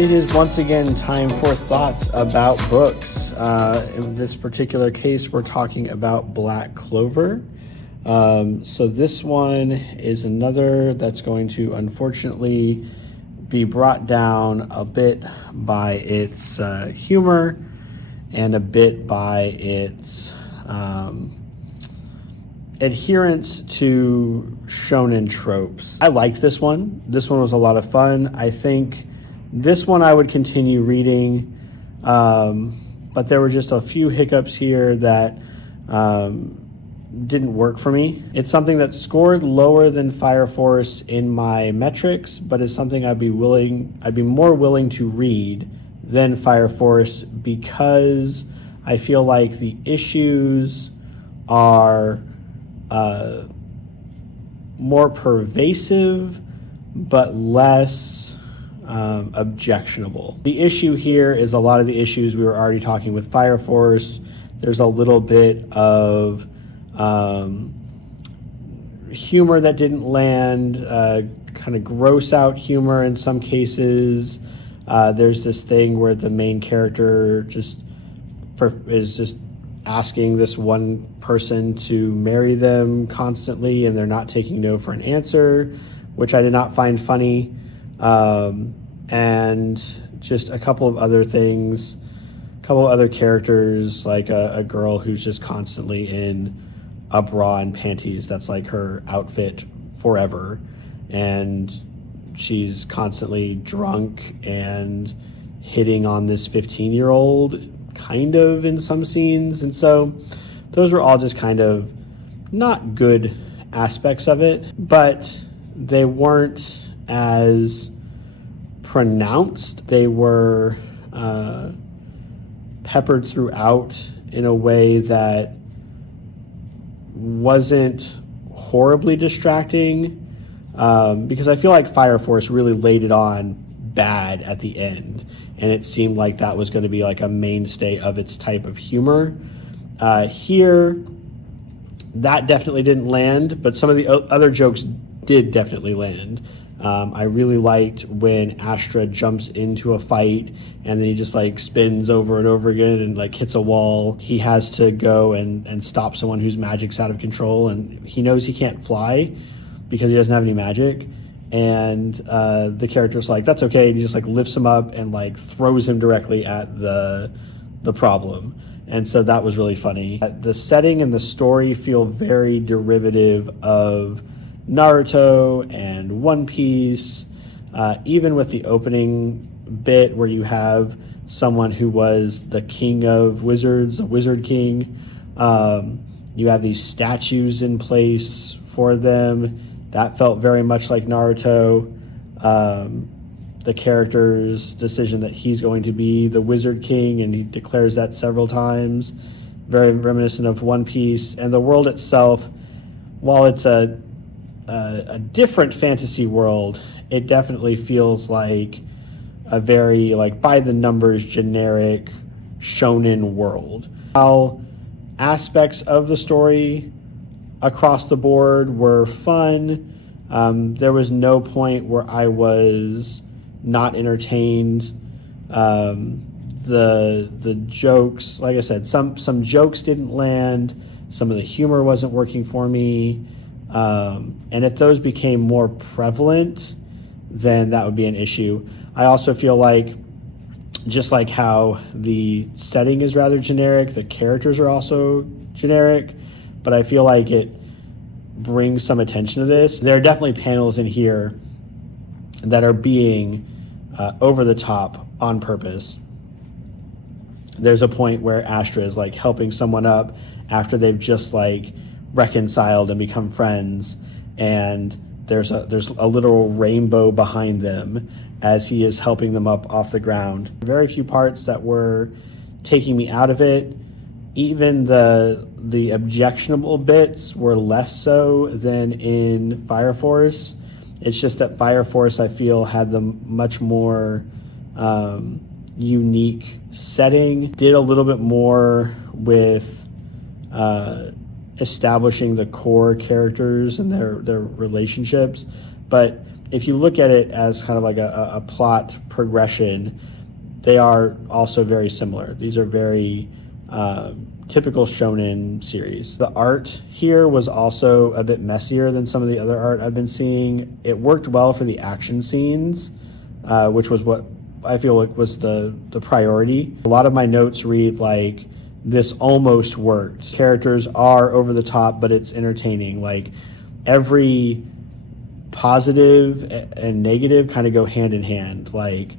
It is once again time for thoughts about books. In this particular case, we're talking about Black Clover. So this one is another that's going to unfortunately be brought down a bit by its humor and a bit by its adherence to shonen tropes. I liked this one. This one was a lot of fun. I think this one I would continue reading, but there were just a few hiccups here that didn't work for me. It's something that scored lower than Fire Force in my metrics, but is something I'd be more willing to read than Fire Force because I feel like the issues are more pervasive but less objectionable. The issue here is a lot of the issues we were already talking with Fire Force. There's a little bit of humor that didn't land, kind of gross out humor in some cases. There's this thing where the main character is just asking this one person to marry them constantly, and they're not taking no for an answer, which I did not find funny. And just a couple of other things, a couple of other characters, like a girl who's just constantly in a bra and panties. That's like her outfit forever. And she's constantly drunk and hitting on this 15-year-old kind of in some scenes. And so those were all just kind of not good aspects of it, but they weren't as pronounced. They were peppered throughout in a way that wasn't horribly distracting, because I feel like Fire Force really laid it on bad at the end, and it seemed like that was going to be like a mainstay of its type of humor. Here, that definitely didn't land, but some of the other jokes did definitely land. I really liked when Astra jumps into a fight and then he just like spins over and over again and like hits a wall. He has to go and stop someone whose magic's out of control, and he knows he can't fly because he doesn't have any magic. And the character's like, that's okay. And he just like lifts him up and like throws him directly at the problem. And so that was really funny. The setting and the story feel very derivative of Naruto and One Piece, even with the opening bit where you have someone who was the king of wizards, the Wizard King. You have these statues in place for them. That felt very much like Naruto. The character's decision that he's going to be the Wizard King, and he declares that several times, very reminiscent of One Piece. And the world itself, while it's a different fantasy world, it definitely feels like a very like by the numbers generic shonen world. While aspects of the story across the board were fun, there was no point where I was not entertained. The jokes, like I said, some jokes didn't land, some of the humor wasn't working for me. And if those became more prevalent, then that would be an issue. I also feel like, just like how the setting is rather generic, the characters are also generic, but I feel like it brings some attention to this. There are definitely panels in here that are being over the top on purpose. There's a point where Astra is like helping someone up after they've just like reconciled and become friends, and there's a literal rainbow behind them as he is helping them up off the ground. Very few parts that were taking me out of it. Even the objectionable bits were less so than in Fire Force. It's just that Fire Force, I feel, had the much more unique setting, did a little bit more with establishing the core characters and their relationships, but if you look at it as kind of like a plot progression, they are also very similar. These are very typical shonen series. The art here was also a bit messier than some of the other art I've been seeing. It worked well for the action scenes, which was what I feel like was the priority. A lot of my notes read like, this almost worked. Characters are over the top, but it's entertaining. Like, every positive and negative kind of go hand in hand. Like,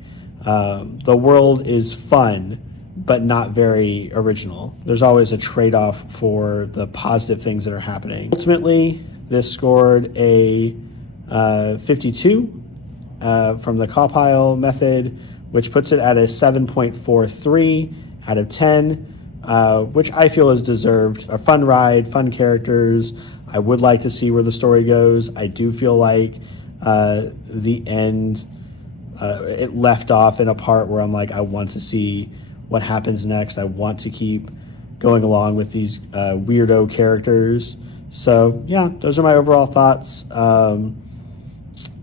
the world is fun, but not very original. There's always a trade-off for the positive things that are happening. Ultimately, this scored a 52 from the Compile method, which puts it at a 7.43 out of 10. Which I feel is deserved. A fun ride, fun characters. I would like to see where the story goes. I do feel like the end, it left off in a part where I'm like, I want to see what happens next. I want to keep going along with these weirdo characters. So yeah, those are my overall thoughts.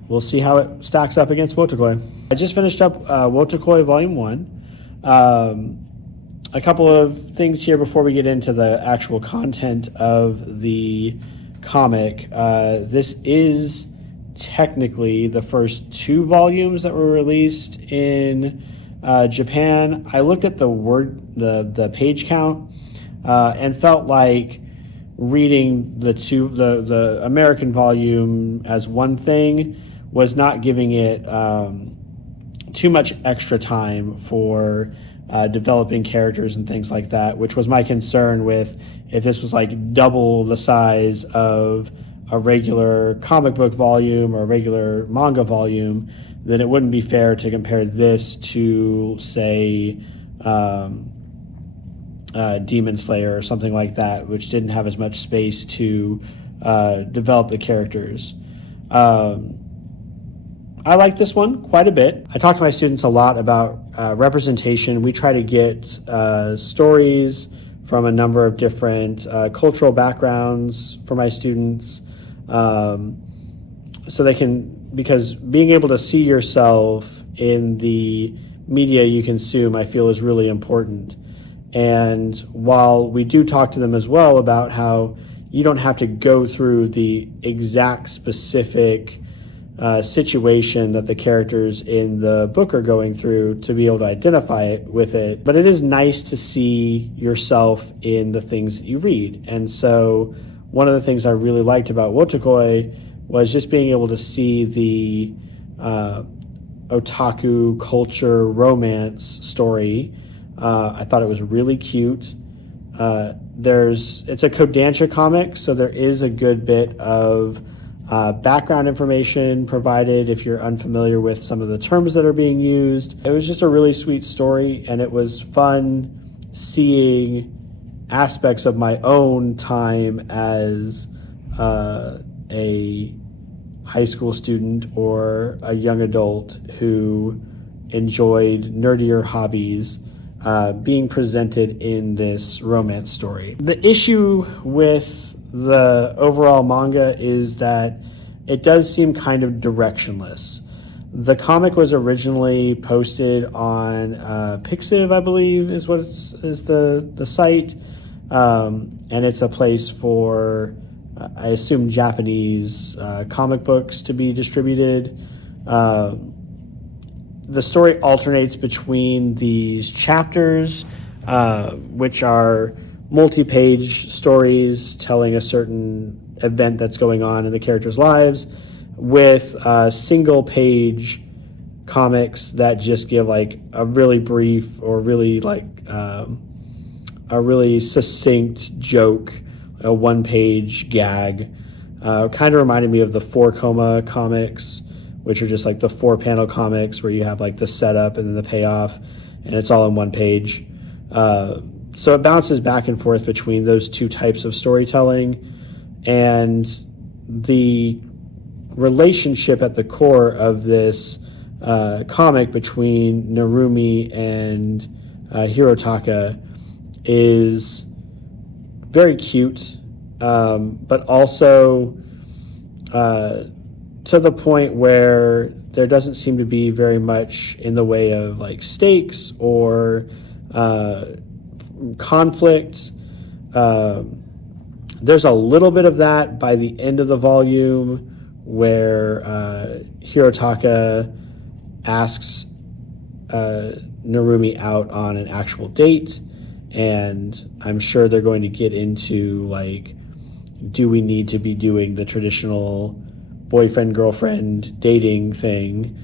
We'll see how it stacks up against Wotakoi. I just finished up Wotakoi Volume 1. A couple of things here before we get into the actual content of the comic. This is technically the first 2 volumes that were released in Japan. I looked at the page count and felt like reading the American volume as one thing was not giving it too much extra time for developing characters and things like that, which was my concern with if this was like double the size of a regular comic book volume or a regular manga volume, then it wouldn't be fair to compare this to, say, Demon Slayer or something like that, which didn't have as much space to develop the characters. I like this one quite a bit. I talk to my students a lot about representation. We try to get stories from a number of different cultural backgrounds for my students, so they can, because being able to see yourself in the media you consume, I feel, is really important. And while we do talk to them as well about how you don't have to go through the exact specific situation that the characters in the book are going through to be able to identify with it, but it is nice to see yourself in the things that you read. And so one of the things I really liked about Wotakoi was just being able to see the otaku culture romance story. I thought it was really cute. It's a Kodansha comic, so there is a good bit of background information provided if you're unfamiliar with some of the terms that are being used. It was just a really sweet story, and it was fun seeing aspects of my own time as a high school student or a young adult who enjoyed nerdier hobbies being presented in this romance story. The issue with the overall manga is that it does seem kind of directionless. The comic was originally posted on Pixiv, I believe, is the site, and it's a place for, I assume, Japanese comic books to be distributed. The story alternates between these chapters, which are multi-page stories telling a certain event that's going on in the characters' lives, with single-page comics that just give like a really brief or really like a really succinct joke, a one-page gag. Kind of reminded me of the 4-Koma comics, which are just like the 4-panel comics where you have like the setup and then the payoff, and it's all in one page. So it bounces back and forth between those two types of storytelling, and the relationship at the core of this comic between Narumi and Hirotaka is very cute, but also to the point where there doesn't seem to be very much in the way of like stakes or conflict. There's a little bit of that by the end of the volume where Hirotaka asks Narumi out on an actual date, and I'm sure they're going to get into like, do we need to be doing the traditional boyfriend-girlfriend dating thing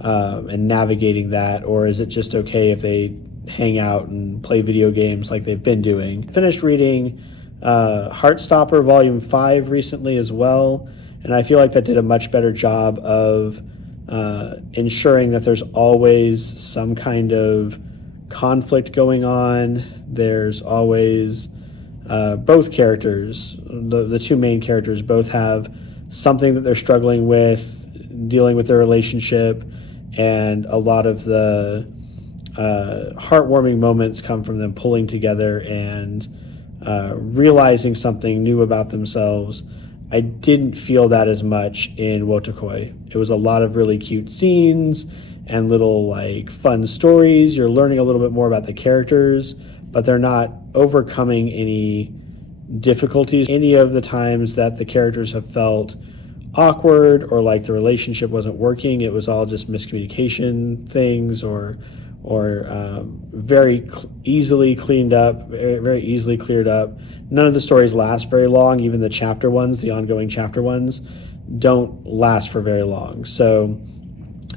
and navigating that, or is it just okay if they hang out and play video games like they've been doing? Finished reading Heartstopper Volume 5 recently as well, and I feel like that did a much better job of ensuring that there's always some kind of conflict going on. There's always both characters, the two main characters, both have something that they're struggling with, dealing with their relationship, and a lot of the heartwarming moments come from them pulling together and realizing something new about themselves. I didn't feel that as much in Wotakoi. It was a lot of really cute scenes and little like fun stories. You're learning a little bit more about the characters, but they're not overcoming any difficulties. Any of the times that the characters have felt awkward or like the relationship wasn't working, it was all just miscommunication things or very easily cleaned up, very easily cleared up. None of the stories last very long. Even the chapter ones, the ongoing chapter ones, don't last for very long. So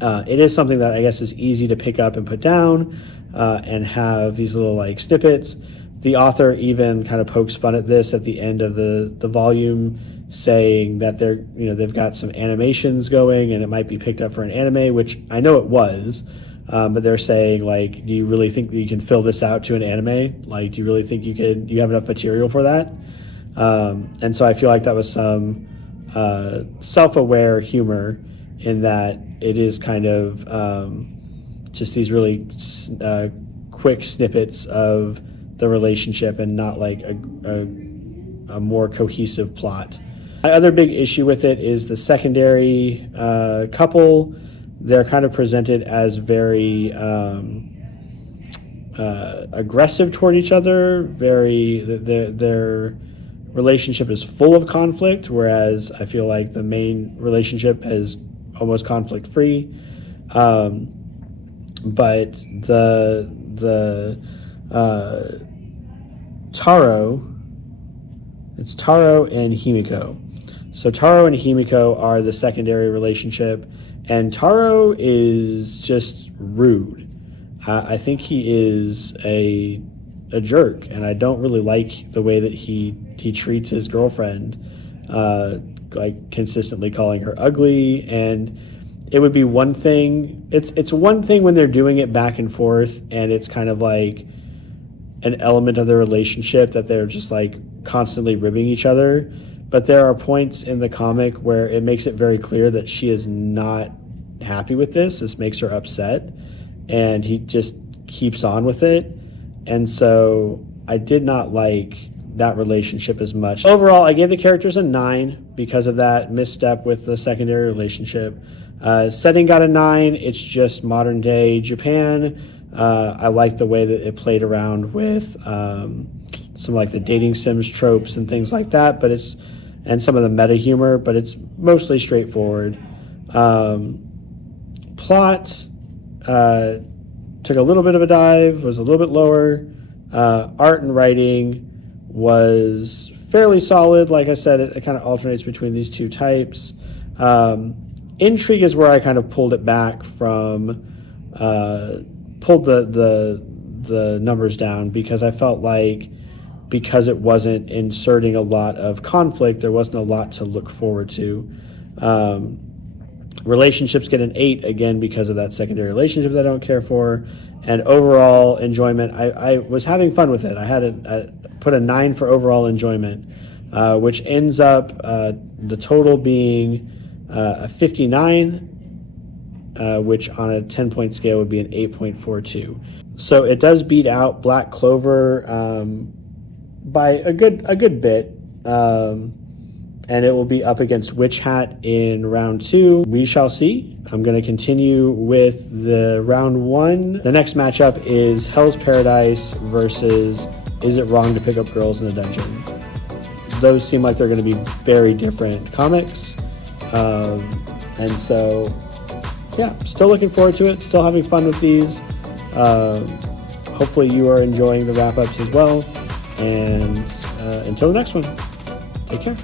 it is something that I guess is easy to pick up and put down and have these little like snippets. The author even kind of pokes fun at this at the end of the volume, saying that they've got some animations going and it might be picked up for an anime, which I know it was. But they're saying, like, do you really think that you can fill this out to an anime? Like, do you really think you have enough material for that? And so I feel like that was some self-aware humor in that it is kind of just these really quick snippets of the relationship and not like a more cohesive plot. My other big issue with it is the secondary couple. They're kind of presented as very aggressive toward each other. Their relationship is full of conflict, whereas I feel like the main relationship is almost conflict free. But the it's Taro and Himiko. So Taro and Himiko are the secondary relationship. And Taro is just rude. I think he is a jerk, and I don't really like the way that he treats his girlfriend, like consistently calling her ugly. And it would be one thing. It's one thing when they're doing it back and forth, and it's kind of like an element of the relationship that they're just like constantly ribbing each other. But there are points in the comic where it makes it very clear that she is not happy with this. This makes her upset, and he just keeps on with it. And so I did not like that relationship as much. Overall, I gave the characters a 9 because of that misstep with the secondary relationship. Setting got a 9. It's just modern day Japan. I like the way that it played around with some like the dating sims tropes and things like that, and some of the meta humor, but it's mostly straightforward. Plot took a little bit of a dive, was a little bit lower. Art and writing was fairly solid. Like I said, it kind of alternates between these two types. Intrigue is where I kind of pulled it back from, pulled the numbers down, because I felt like because it wasn't inserting a lot of conflict, there wasn't a lot to look forward to. Relationships get an 8 again because of that secondary relationship that I don't care for. And overall enjoyment, I was having fun with it. I put a 9 for overall enjoyment, which ends up the total being a 59, which on a 10-point scale would be an 8.42. So it does beat out Black Clover by a good bit. and it will be up against Witch Hat in round 2. We shall see. I'm going to continue with the round 1. The next matchup is Hell's Paradise versus Is It Wrong to Pick Up Girls in a Dungeon? Those seem like they're going to be very different comics. And so, yeah, still looking forward to it. Still having fun with these. Hopefully you are enjoying the wrap-ups as well. And until the next one, take care.